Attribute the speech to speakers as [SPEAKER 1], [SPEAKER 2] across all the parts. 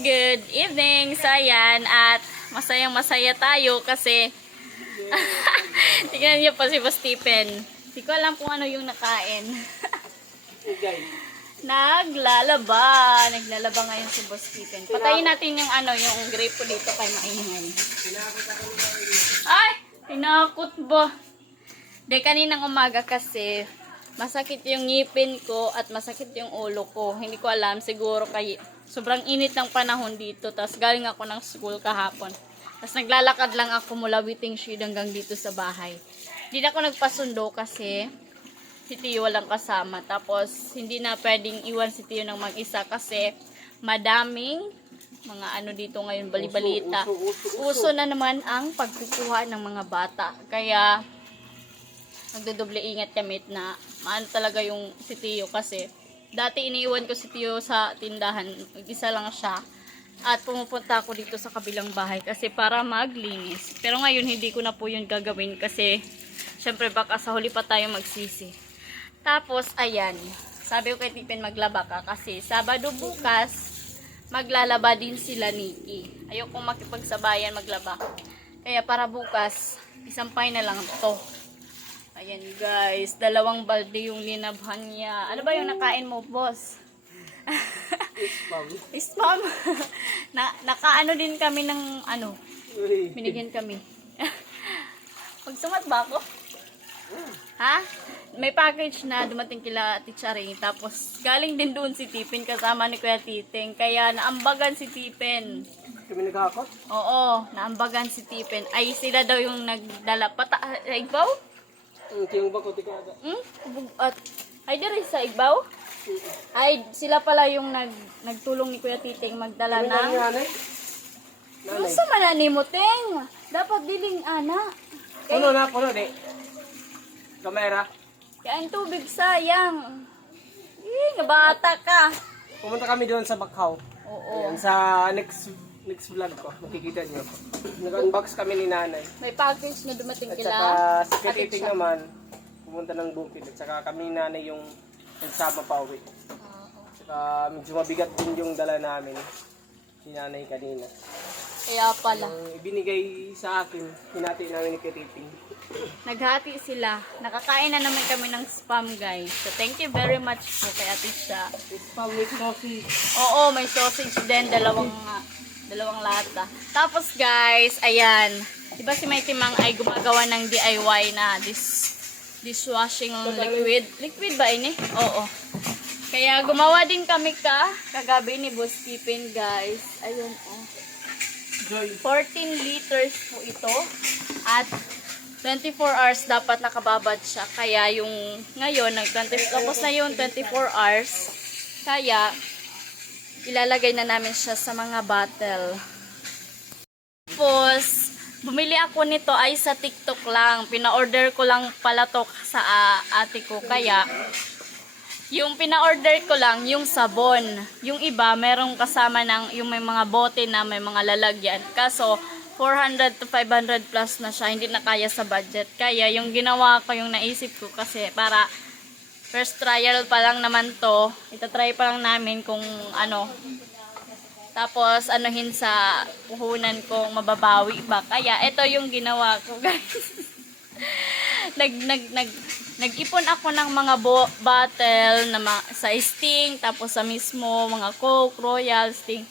[SPEAKER 1] good evening sa yan at masayang masaya tayo kasi tingnan niyo pa si Stephen. Hindi ko alam kung ano yung nakain. Naglalaba. Naglalaba ngayon si Boss Stephen. Patayin natin yung ano, yung grape dito kay maingay. Ay! Tinakot ba? De, kaninang umaga kasi, masakit yung ngipin ko at masakit yung ulo ko. Hindi ko alam, siguro kay sobrang init ng panahon dito. Tapos galing ako ng school kahapon. Tapos naglalakad lang ako mula Witing Shield hanggang dito sa bahay. Hindi na ako nagpasundo kasi si Tio walang kasama. Tapos hindi na pwedeng iwan si Tio ng mag-isa kasi madaming mga ano dito ngayon, balibalita. Uso na naman ang pagkukuha ng mga bata. Kaya nagdodoble ingat kami na maano talaga yung si Tio kasi dati iniiwan ko si Tio sa tindahan, isa lang siya. At pumupunta ako dito sa kabilang bahay kasi para maglinis. Pero ngayon hindi ko na po yun gagawin kasi syempre baka sa huli pa tayo magsisi. Tapos ayan, sabi ko kay Tipin maglaba ka kasi Sabado bukas maglalaba din sila Nikki. Ayokong makipagsabayan maglaba. Kaya para bukas, isampay na lang to. Ayan guys, dalawang balde yung linabhan niya. Ano ba yung nakain mo, boss? Spam. na, nakaano din kami ng ano, binigyan kami. Pagsumat ba ako? Ha? May package na dumating kila Teacher Ring. Tapos galing din doon si Tipin kasama ni Kuya Titing. Kaya naambagan si Tipin.
[SPEAKER 2] Kami nagkakot?
[SPEAKER 1] Oo, naambagan si Tipin. Ay, sila daw yung nagdala. Pata, ay, Igbaw?
[SPEAKER 2] Ang tiyong bakot ikaw ada.
[SPEAKER 1] Hmm? At, ay, diri sa Igbaw? Ay, sila pala yung nag, nagtulong ni Kuya Titing magdala
[SPEAKER 2] Kami
[SPEAKER 1] ng...
[SPEAKER 2] nanay?
[SPEAKER 1] Ano sa mananimo, Teng? Dapat diling ana.
[SPEAKER 2] Ano na, puno di? Kamera.
[SPEAKER 1] Kaya ang tubig sayang. Eh, nabata ka.
[SPEAKER 2] Pumunta kami doon sa Bakaw.
[SPEAKER 1] Oo.
[SPEAKER 2] Ayan, sa next next vlog ko. Makikita niyo. Nag-unbox kami ni nanay.
[SPEAKER 1] May package na dumating
[SPEAKER 2] At
[SPEAKER 1] kila.
[SPEAKER 2] saka si
[SPEAKER 1] Cha.
[SPEAKER 2] naman, pumunta ng bukid. At saka kami ni nanay yung nagsama pa uwi.
[SPEAKER 1] Oo.
[SPEAKER 2] Saka medyo mabigat din yung dala namin ni nanay kanina.
[SPEAKER 1] Kaya pala.
[SPEAKER 2] Ang ibinigay sa akin, hinati namin ni Katiting.
[SPEAKER 1] Naghati sila. Nakakain na naman kami ng spam, guys. So, thank you very much po kay Ate Sha.
[SPEAKER 2] Spam with coffee.
[SPEAKER 1] Oo, may sausage din. Dalawang, ah, dalawang lata. Tapos, guys, ayan. Diba si Mighty Mang ay gumagawa ng DIY na this dishwashing liquid. Liquid ba ini? Oo. Kaya gumawa din kami ka kagabi ni Boss Tipin, guys. Ayun, oh.
[SPEAKER 2] Joy.
[SPEAKER 1] 14 liters po ito. At 24 hours dapat nakababad siya. Kaya yung ngayon, nag 20, tapos na yung 24 hours. Kaya ilalagay na namin siya sa mga bottle. Tapos, bumili ako nito ay sa TikTok lang. Pina-order ko lang pala to sa ah, ate ko. Kaya, yung pina-order ko lang, yung sabon. Yung iba, merong kasama ng, yung may mga bote na may mga lalagyan. Kaso, 400 to 500 plus na siya, hindi na kaya sa budget. Kaya, yung ginawa ko, yung naisip ko kasi para first trial pa lang naman to, itatry pa lang namin kung ano, tapos anuhin sa puhunan kong mababawi ba. Kaya, ito yung ginawa ko, guys. nag nag nag nag-ipon ako ng mga bo- bottle na ma- sa Sting tapos sa mismo mga Coke, Royal, Sting,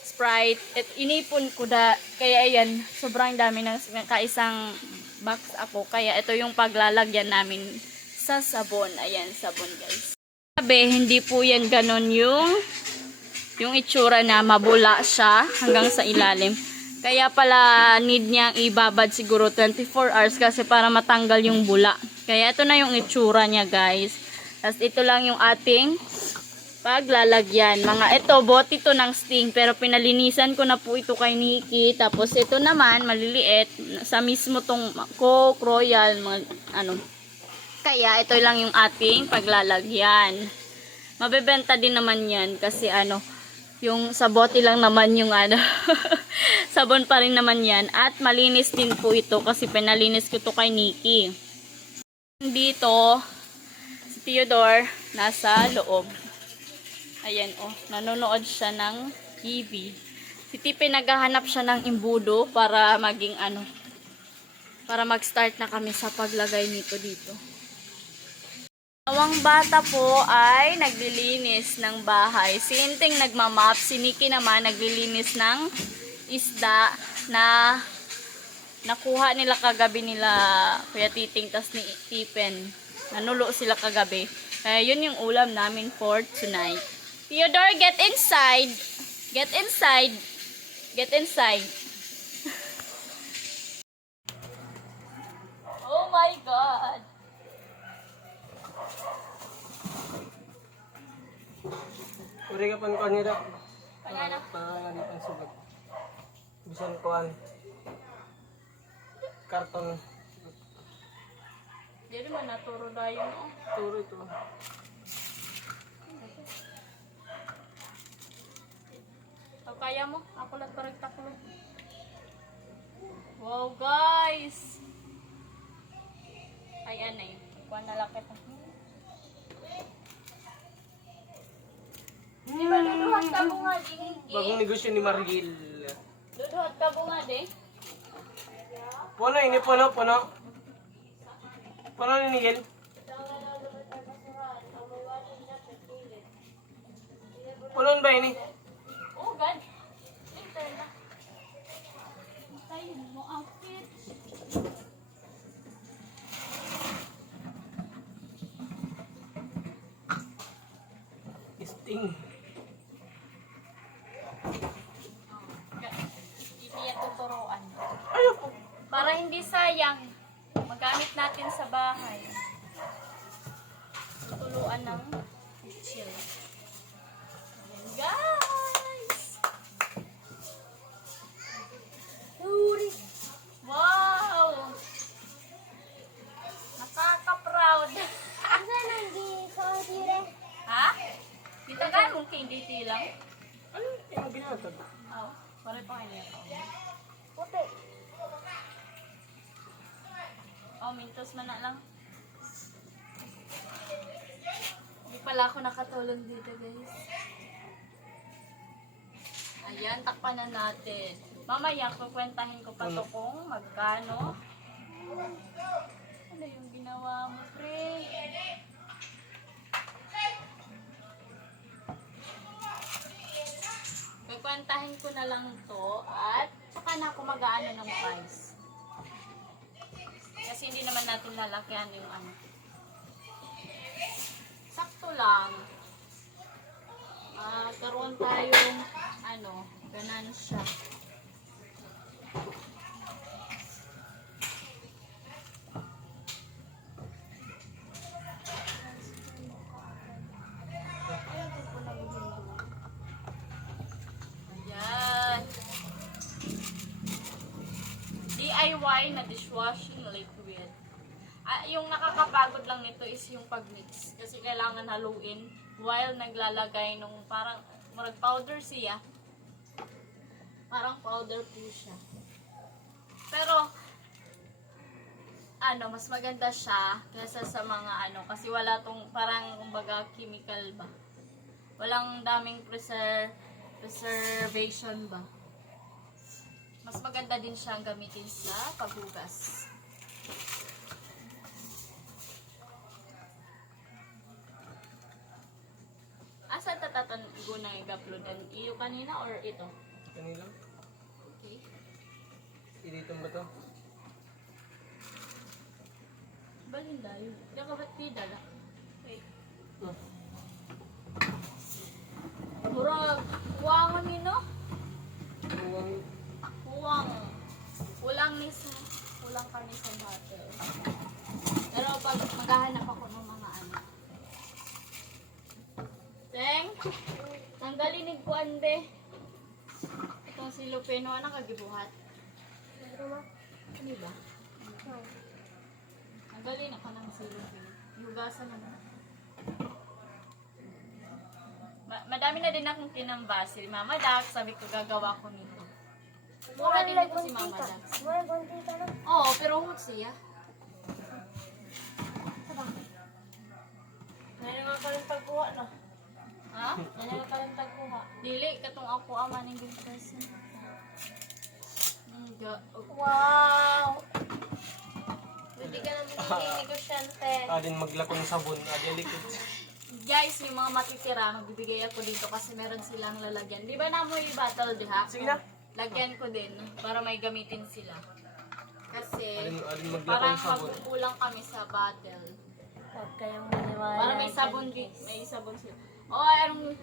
[SPEAKER 1] Sprite. At inipon ko da kaya ayan, sobrang dami ng kaisang box ako. Kaya ito yung paglalagyan namin sa sabon. Ayan, sabon guys. Sabi, hindi po yan ganon yung yung itsura na mabula siya hanggang sa ilalim. Kaya pala need niyang ibabad siguro 24 hours kasi para matanggal yung bula. Kaya ito na yung itsura niya guys. Tapos ito lang yung ating paglalagyan. Mga ito, bote ito ng sting pero pinalinisan ko na po ito kay Nikki. Tapos ito naman, maliliit, sa mismo tong Coke, Royal, mga ano. Kaya ito lang yung ating paglalagyan. Mabebenta din naman yan kasi ano, yung sa bote lang naman yung ano, sabon pa rin naman yan. At malinis din po ito kasi pinalinis ko to kay Nikki. Dito, si Theodore nasa loob. Ayan oh, nanonood siya ng Evie. Si Tipe naghahanap siya ng imbudo para maging ano, para mag-start na kami sa paglagay nito dito. Awang bata po ay naglilinis ng bahay. Si Inting nagmamap, si Nikki naman naglilinis ng isda na nakuha nila kagabi nila Kuya Titing tas ni Tipen. Nanulo sila kagabi. Kaya yun yung ulam namin for tonight. Theodore, get inside! Get inside! Get inside! oh my God!
[SPEAKER 2] Uri ka pan kuan nila.
[SPEAKER 1] Pangalan?
[SPEAKER 2] Pang sugat. Bisan kuan. Karton.
[SPEAKER 1] Di naman naturo dayo no?
[SPEAKER 2] Turo ito.
[SPEAKER 1] So, kaya mo? Ako lang parang taklo. Wow, guys! Ay, yun? Kuha na lang kita. Di ba duduhat ka mo nga, Dingy?
[SPEAKER 2] Bagong negosyo ni Margil.
[SPEAKER 1] Duduhat ka mo nga, de?
[SPEAKER 2] Puno ini puno puno. Puno ni Miguel. Puno ba ini?
[SPEAKER 1] Oh, God! Enter na. Tayo mo outfit.
[SPEAKER 2] Sting.
[SPEAKER 1] Hindi yan tuturuan.
[SPEAKER 2] Ayaw po.
[SPEAKER 1] Para hindi sayang, magamit natin sa bahay. Tutuluan ng chill. Ayan, guys! Huri! Wow! Nakaka-proud!
[SPEAKER 3] Asa nang di ko dire?
[SPEAKER 1] ha? Kita ka kung hindi tilang?
[SPEAKER 2] Ano yung binatag?
[SPEAKER 1] Oo. Pare pa kanya.
[SPEAKER 3] Puti.
[SPEAKER 1] Oh, mintos man na lang. Hindi pala ako nakatulong dito, guys. Ayan, takpan na natin. Mamaya, kukwentahin ko pa to kung magkano. Ano yung ginawa mo, pre? Kukwentahin ko na lang to at saka na ako mag-aano ng price. Kasi hindi naman natin lalakyan yung ano. Sakto lang. Magkaroon tayong ano, ganansya. DIY na dishwashing liquid. Ah, yung nakakapagod lang nito is yung pag-mix. Kasi kailangan haluin while naglalagay nung parang marag powder siya. Parang powder po siya. Pero ano, mas maganda siya kaysa sa mga ano kasi wala tong parang kumbaga chemical ba. Walang daming preser preservation ba. Mas maganda din siyang gamitin sa paghugas. Asa tatatan guna i-uploadan? Iyo kanina or ito?
[SPEAKER 2] Kanila?
[SPEAKER 1] Okay.
[SPEAKER 2] Editong ba to?
[SPEAKER 1] Balinda yun. Di ka ba't pidala? Wait.
[SPEAKER 2] Hmm.
[SPEAKER 1] Murag, kuwangan ni no?
[SPEAKER 2] Ang
[SPEAKER 1] Kuwang. Kulang ni sa, kulang kami sa butter. Pero pag maghahanap ako ng mga ano. Teng, tanggalin ni Kuande. Itong si Lupeno, ano kagibuhat? Ano ba? Tanggalin ako ng si Lupeno. Hugasan na. Ma- madami na din akong tinambasil. Mama Dax, sabi ko gagawa ko nito. Mura din ito si Mama Dax.
[SPEAKER 3] Mura gunti ka na.
[SPEAKER 1] Oo, pero hot siya.
[SPEAKER 3] Ngayon nga ka rin pagkuha na.
[SPEAKER 1] Ha?
[SPEAKER 3] Nga ka rin pagkuha.
[SPEAKER 1] Dili, katong ako ama ng good person. Nga.
[SPEAKER 3] Wow! Pwede ka na magiging negosyante.
[SPEAKER 2] Adin maglakong sabon, adin likod.
[SPEAKER 1] Guys, yung mga matitira, magbibigay ako dito kasi meron silang lalagyan. Di ba na mo i-battle diha?
[SPEAKER 2] Sige na.
[SPEAKER 1] Lagyan ko din para may gamitin sila. Kasi
[SPEAKER 2] Adin, adin
[SPEAKER 1] parang magkukulang kami sa battle.
[SPEAKER 3] Huwag kayong maniwala.
[SPEAKER 1] Para may sabon din, may sabon sila. O, anong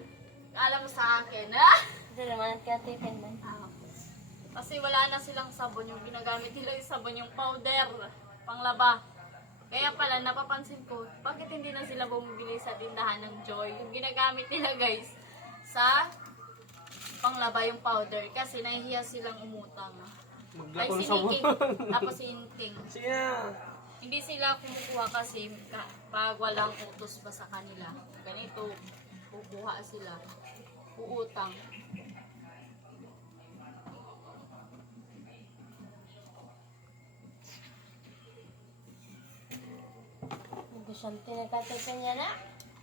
[SPEAKER 1] alam mo sa akin, ha?
[SPEAKER 3] Hindi naman kaya tipin man.
[SPEAKER 1] Ah, Kasi wala na silang sabon. Yung ginagamit nila yung sabon, yung powder, panglaba. Kaya pala, napapansin ko, bakit hindi na sila bumibili sa tindahan ng Joy? Yung ginagamit nila, guys, sa panglaba yung powder. Kasi nahihiya silang umutang. Like
[SPEAKER 2] Maglakong
[SPEAKER 1] si
[SPEAKER 2] sabon.
[SPEAKER 1] Niking, tapos si Inting.
[SPEAKER 2] Sige na.
[SPEAKER 1] Hindi sila kumukuha kasi ka- pag walang utos ba sa kanila. Ganito, kukuha sila. Uutang.
[SPEAKER 3] Na katipin niya na.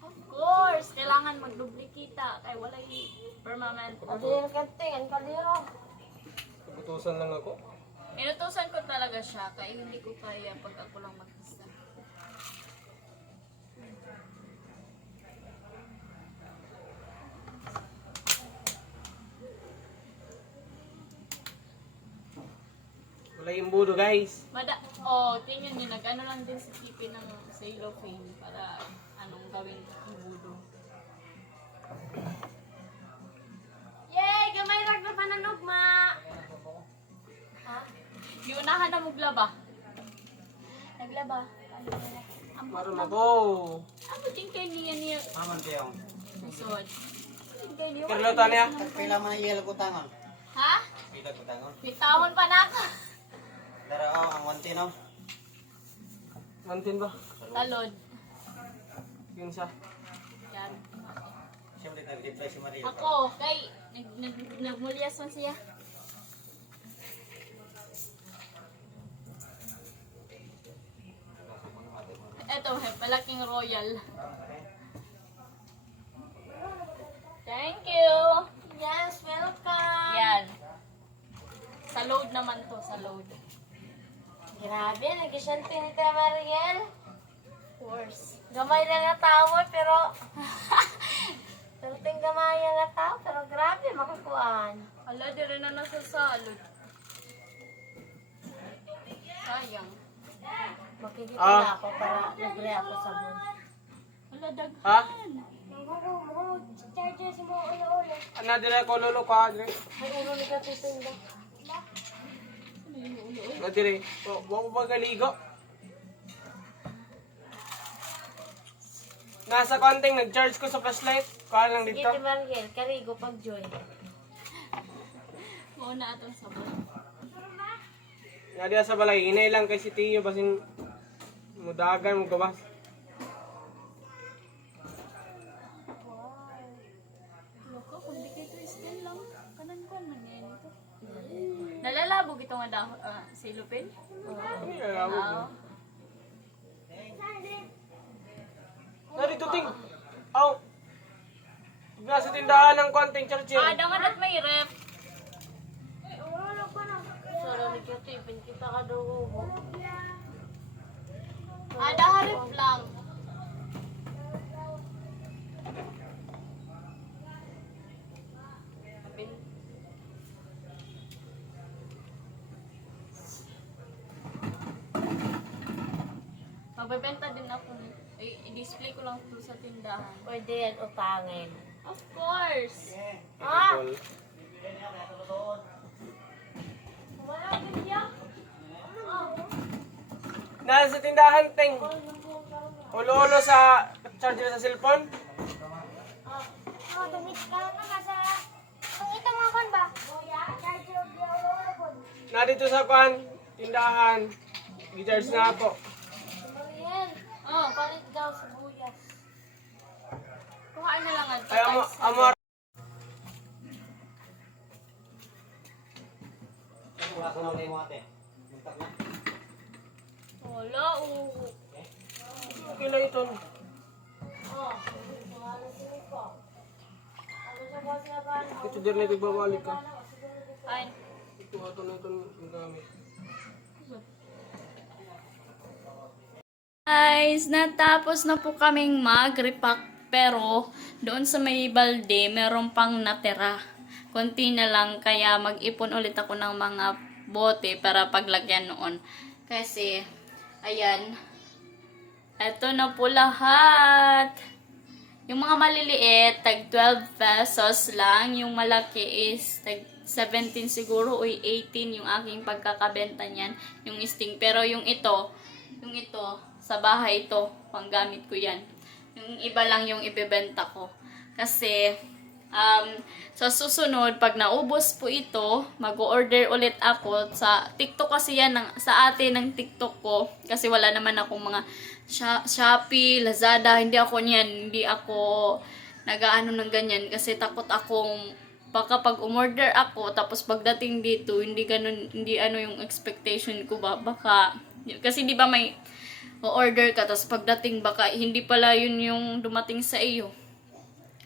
[SPEAKER 1] Of course, kailangan magduplikita kay walay permanent.
[SPEAKER 3] Yung kanting, ang kaliro.
[SPEAKER 2] Putusan lang ako.
[SPEAKER 1] Inutusan ko talaga siya kaya hindi ko kaya pag ako lang mag-isa.
[SPEAKER 2] Budo guys.
[SPEAKER 1] Mada, oh, tingnan niyo, nag-ano lang din si Kipi ng cellophane para anong gawin ibudo.
[SPEAKER 3] Yay! Gamay rag na pananog, ma! Ha?
[SPEAKER 1] Giunahan na muglaba.
[SPEAKER 3] Naglaba.
[SPEAKER 2] Maroon ako.
[SPEAKER 1] Ako din kay niya niya.
[SPEAKER 4] Aman kayo.
[SPEAKER 1] Kay niya.
[SPEAKER 2] Karlota niya.
[SPEAKER 4] Pila man iyal ko tangon.
[SPEAKER 1] Ha?
[SPEAKER 4] Pila ko tangon.
[SPEAKER 1] Bitawon pa na ako.
[SPEAKER 4] Dara oh, ang wanti no.
[SPEAKER 2] Mantin ba?
[SPEAKER 1] Talod.
[SPEAKER 2] Yun siya.
[SPEAKER 1] Yan.
[SPEAKER 4] Siyempre nag-reply si Maria.
[SPEAKER 1] Ako, kay, nag, nag, nagmulyas man siya. Eto, palaking royal. Thank you!
[SPEAKER 3] Yes, welcome!
[SPEAKER 1] Yan. Sa load naman to, sa load.
[SPEAKER 3] Grabe, negosyante ni Tia Mariel.
[SPEAKER 1] Of course.
[SPEAKER 3] Gamay na nga tao, pero... pero ting gamay na nga tao, pero grabe, makakuan.
[SPEAKER 1] Ala, di rin na nasasalod. Sayang.
[SPEAKER 3] Makikita
[SPEAKER 2] Ah.
[SPEAKER 3] na ako para libre ako sa buwan.
[SPEAKER 1] Ala, daghan.
[SPEAKER 2] Ha?
[SPEAKER 3] Charger si mo ulo-ulo.
[SPEAKER 2] Ana dire ko lolo ka dire.
[SPEAKER 3] May ulo ni Kapitin ba?
[SPEAKER 2] Na dire. Wa mo ba galigo? Nasa konting nag-charge ko sa flashlight. Kuha lang dito.
[SPEAKER 3] Tia Mariel, karigo pag joy.
[SPEAKER 1] Muna atong sabon.
[SPEAKER 2] Nga diya sa balay, inay lang kay si Tiyo basin mudagan mo gawas.
[SPEAKER 1] Loko, kung di kayo Christian lang, kanan ko man yan ito. Nalalabog ito nga daw, uh, si Lupin? Oo.
[SPEAKER 2] Nari tuting. Aw. Nasa tindahan ng konting charger.
[SPEAKER 1] Ah, dangan at may rep.
[SPEAKER 3] Sara ni Kapitin, kita ka dugo.
[SPEAKER 1] Ah, rep lang. Magbebenta din ako. Eh, i-display ko lang ito sa tindahan.
[SPEAKER 3] Pwede yan utangin.
[SPEAKER 1] Of course!
[SPEAKER 3] Ah! Wala kaya?
[SPEAKER 2] Nasa tindahan ting. Ulo-ulo sa charger sa cellphone.
[SPEAKER 3] Oh, tumit ka na nasa... Kung ito mga kon ba? Charger of the ulo
[SPEAKER 2] Na dito sa kwan, tindahan. Gi-charge na ako.
[SPEAKER 3] Palit daw sa buyas.
[SPEAKER 1] kuhaan na lang ito.
[SPEAKER 2] Ay amo amo
[SPEAKER 4] Wala ko mo mo ate. Na.
[SPEAKER 1] Wala, oo.
[SPEAKER 2] okay lang ito.
[SPEAKER 3] Oh, wala si Nico. Ano
[SPEAKER 2] Ito dyan na ito babalik ka.
[SPEAKER 1] Fine.
[SPEAKER 2] Ito ato na ito yung gamit.
[SPEAKER 1] Guys, natapos na po kaming mag-repack pero doon sa may balde meron pang natira. Konti na lang kaya mag-ipon ulit ako ng mga bote para paglagyan noon. Kasi, ayan, eto na po lahat. Yung mga maliliit, tag 12 pesos lang. Yung malaki is tag 17 siguro o 18 yung aking pagkakabenta niyan. Yung sting. Pero yung ito, yung ito, sa bahay ito, panggamit ko yan. Yung iba lang yung ibebenta ko. Kasi, um, sa susunod, pag naubos po ito, mag-order ulit ako sa TikTok kasi yan, ng, sa atin ng TikTok ko. Kasi wala naman akong mga Shopee, Lazada, hindi ako niyan, hindi ako nagaano ng ganyan kasi takot akong baka pag umorder ako tapos pagdating dito hindi ganun hindi ano yung expectation ko ba baka kasi di ba may order ka tapos pagdating baka hindi pala yun yung dumating sa iyo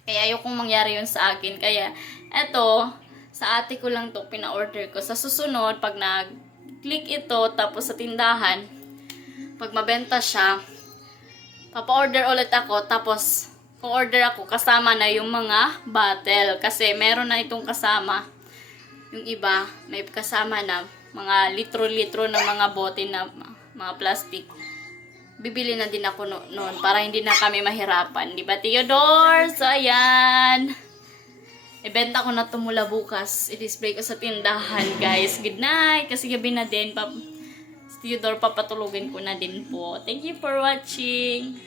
[SPEAKER 1] kaya ayokong mangyari yun sa akin. Kaya, eto, sa ate ko lang to pina-order ko. Sa susunod, pag nag-click ito, tapos sa tindahan, pag mabenta siya, papa-order ulit ako, tapos, kung order ako, kasama na yung mga bottle. Kasi, meron na itong kasama. Yung iba, may kasama na mga litro-litro ng mga bote na mga plastic bibili na din ako no- noon para hindi na kami mahirapan. Di ba, Theodore? So, ayan. Ibenta ko na to mula bukas. I-display ko sa tindahan, guys. Good night. Kasi gabi na din. Pap Theodore, papatulugin ko na din po. Thank you for watching.